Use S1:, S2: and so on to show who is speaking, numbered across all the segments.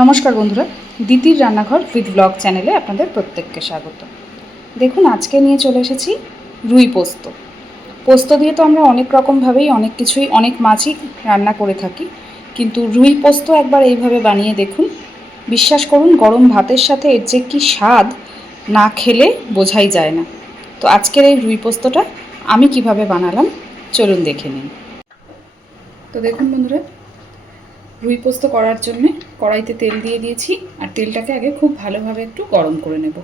S1: নমস্কার বন্ধুরা দিদির রান্নাঘর উইথ ব্লগ চ্যানেলে আপনাদের প্রত্যেককে স্বাগত। দেখুন, আজকে নিয়ে চলে এসেছি রুই পোস্ত। পোস্ত দিয়ে তো আমরা অনেক রকমভাবেই অনেক কিছুই, অনেক মাছই রান্না করে থাকি। কিন্তু রুই পোস্ত একবার এইভাবে বানিয়ে দেখুন। বিশ্বাস করুন, গরম ভাতের সাথে এর যে কী স্বাদ না খেলে বোঝাই যায় না। তো আজকের এই রুই পোস্তটা আমি কীভাবে বানালাম, চলুন দেখে নিন। তো দেখুন বন্ধুরা রুই পোস্ত করার জন্যে কড়াইতে তেল দিয়ে দিয়েছি, আর তেলটাকে আগে খুব ভালোভাবে একটু গরম করে নেব।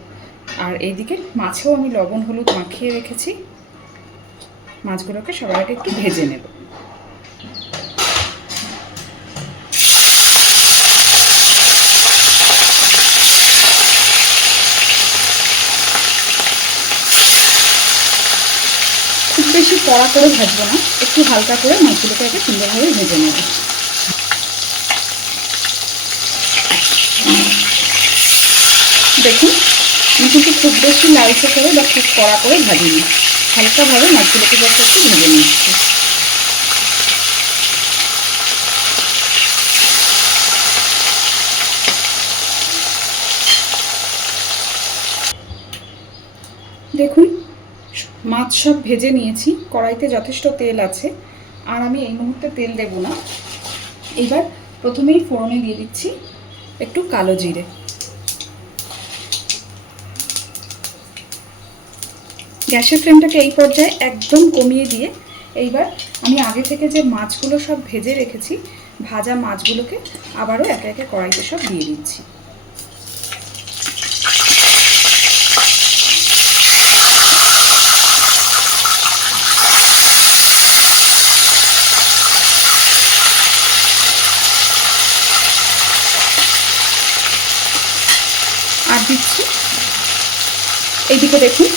S1: আর এইদিকে মাছেও আমি লবণ, হলুদ মাখিয়ে রেখেছি। মাছগুলোকে সবার আগে একটু ভেজে নেব। খুব বেশি কড়া করে ভাজবো না, একটু হালকা করে মাছগুলোকে আগে সুন্দরভাবে ভেজে নেব। দেখুন কিন্তু খুব বেশি লালচে করে বা খুব কড়া করে ভাজিনি। হালকাভাবে মাছগুলোকে জাস্ট একটু ভেজে নিচ্ছি। দেখুন, মাছ সব ভেজে নিয়েছি, কড়াইতে যথেষ্ট তেল আছে, আর আমি এই মুহূর্তে তেল দেব না। এবার প্রথমেই ফোড়নে দিয়ে দিচ্ছি একটু কালো জিরে। গ্যাসের ফ্লেমটাকে এই পর্যায়ে একদম কমিয়ে দিয়ে এইবার আমি আগে থেকে যে মাছগুলো সব ভেজে রেখেছি, ভাজা মাছগুলোকে আবারও একে একে কড়াইতে সব দিয়ে দিচ্ছি। আর দিচ্ছি। এইদিকে দেখুন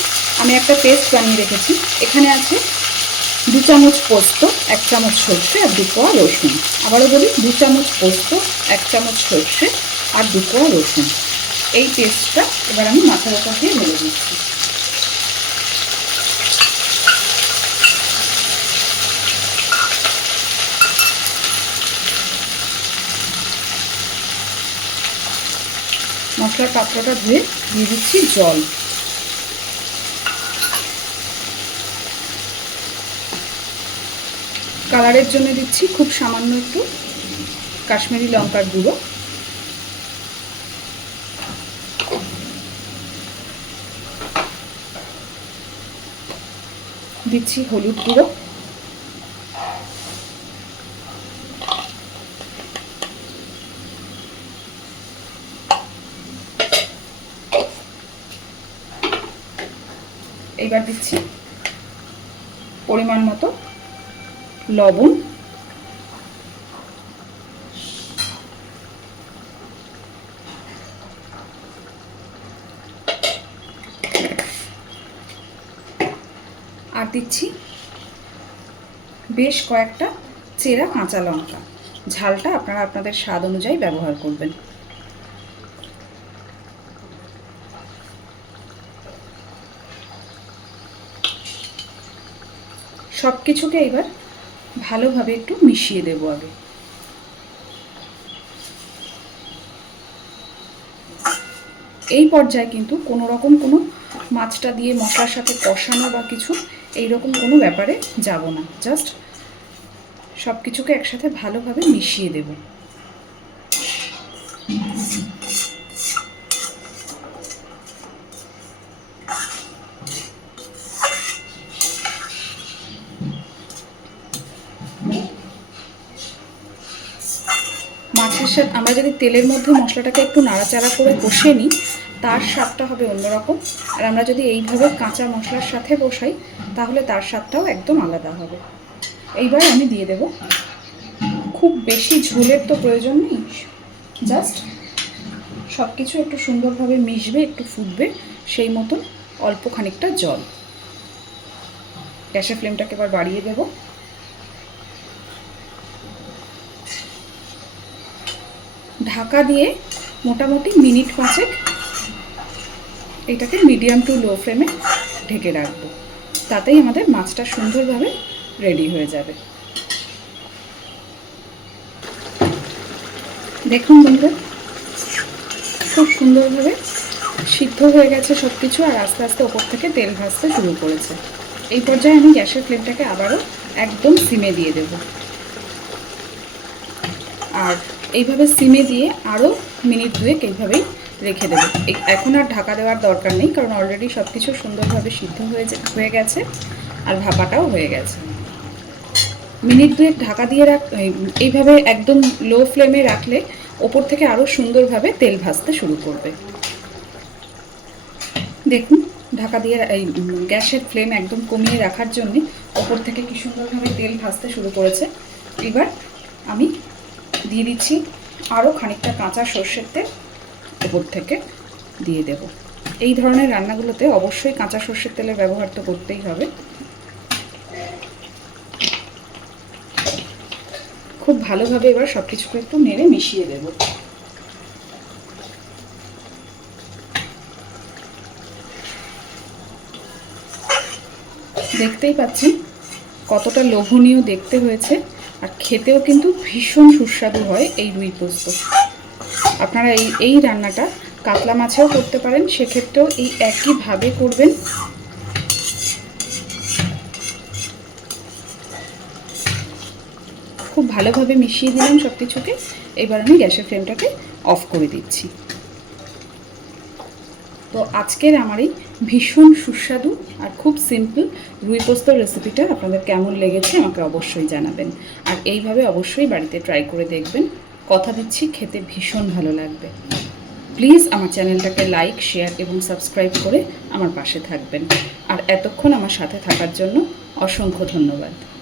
S1: আমি একটা পেস্ট বানিয়ে রেখেছি। এখানে আছে দু চামচ পোস্ত, এক চামচ সর্ষে আর দু কোয়া রসুন। আবারও বলি, দু চামচ পোস্ত, এক চামচ সর্ষে আর দু কোয়া রসুন। এই পেস্টটা এবার আমি মাথার ওপর দিয়ে ঢেলে দিচ্ছি। মশলার পাত্রটা ধুয়ে দিয়ে দিচ্ছি জল। কালারের জন্য দিচ্ছি খুব সামান্য একটু কাশ্মীরি লঙ্কার গুঁড়ো। দিচ্ছি হলুদ গুঁড়ো। এবার দিচ্ছি পরিমাণ মতো লবণ। আর দিচ্ছি বেশ কয়েকটা চেরা কাঁচা লঙ্কা। ঝালটা আপনারা আপনাদের স্বাদ অনুযায়ী ব্যবহার করবেন। সব কিছুকে এবার ভালোভাবে একটু মিশিয়ে দেব আগে। এই পর্যায়ে কিন্তু কোনো রকম কোনো মাছটা দিয়ে মশলার সাথে কষানো বা কিছু এই রকম কোনো ব্যাপারে যাব না। জাস্ট সব কিছুকে একসাথে ভালোভাবে মিশিয়ে দেব। সাথে আমরা যদি তেলের মধ্যে মশলাটাকে একটু নাড়াচাড়া করে কষে নিই, তার স্বাদটা হবে অন্যরকম। আর আমরা যদি এইভাবে কাঁচা মশলার সাথে বসাই, তাহলে তার স্বাদটাও একদম আলাদা হবে। এইবার আমি দিয়ে দেব। খুব বেশি ঝোলের তো প্রয়োজন নেই, জাস্ট সব কিছু একটু সুন্দরভাবে মিশবে, একটু ফুটবে, সেই মতন অল্প খানিকটা জল। গ্যাসের ফ্লেমটাকে এবার বাড়িয়ে দেবো। ঢাকা দিয়ে মোটামুটি মিনিট পাঁচেক এটাকে মিডিয়াম টু লো ফ্লেমে ঢেকে রাখব। তাতেই আমাদের মাছটা সুন্দরভাবে রেডি হয়ে যাবে। দেখুন বন্ধুরা, খুব সুন্দরভাবে সিদ্ধ হয়ে গেছে সব কিছু আর আস্তে আস্তে ওপর থেকে তেল ভাজতে শুরু করেছে। এই পর্যায়ে আমি গ্যাসের ফ্লেমটাকে আবারও একদম সিমে দিয়ে দেব। আর এইভাবে সিমে দিয়ে আরও মিনিট দুয়েক এইভাবেই রেখে দেবে। এখন আর ঢাকা দেওয়ার দরকার নেই, কারণ অলরেডি সব কিছু সুন্দরভাবে সিদ্ধ হয়ে হয়ে গেছে আর ভাপাটাও হয়ে গেছে। মিনিট দুয়েক ঢাকা দিয়ে রাখ এই- এইভাবে একদম লো ফ্লেমে রাখলে ওপর থেকে আরও সুন্দরভাবে তেল ভাজতে শুরু করবে। দেখুন, ঢাকা দিয়ে এই গ্যাসের ফ্লেম একদম কমিয়ে রাখার জন্যে ওপর থেকে কি সুন্দরভাবে তেল ভাজতে শুরু করেছে। এবার আমি দিয়ে দিচ্ছি। আরও খানিকটা কাঁচা সর্ষের তেল ওপর থেকে দিয়ে দেব। এই ধরনের রান্নাগুলোতে অবশ্যই কাঁচা সর্ষের তেলের ব্যবহার তো করতেই হবে। খুব ভালোভাবে এবার সব কিছুকে একটু নেড়ে মিশিয়ে দেবো। দেখতেই পাচ্ছেন কতটা লোভনীয় দেখতে হয়েছে। আর খেতেও কিন্তু ভীষণ সুস্বাদু হয় এই রুই পোস্ত। আপনারা এই এই রান্নাটা কাতলা মাছেও করতে পারেন, সেক্ষেত্রেও এই একইভাবে করবেন। খুব ভালোভাবে মিশিয়ে দিলাম সব কিছুকে এবার আমি গ্যাসের ফ্লেমটাকে অফ করে দিচ্ছি। তো আজকের আমার এই ভীষণ সুস্বাদু আর খুব সিম্পল রুই পোস্তর রেসিপিটা আপনাদের কেমন লেগেছে আমাকে অবশ্যই জানাবেন। আর এইভাবে অবশ্যই বাড়িতে ট্রাই করে দেখবেন। কথা দিচ্ছি, খেতে ভীষণ ভালো লাগবে। প্লিজ আমার চ্যানেলটাকে লাইক শেয়ার এবং সাবস্ক্রাইব করে আমার পাশে থাকবেন। আর এতক্ষণ আমার সাথে থাকার জন্য অসংখ্য ধন্যবাদ।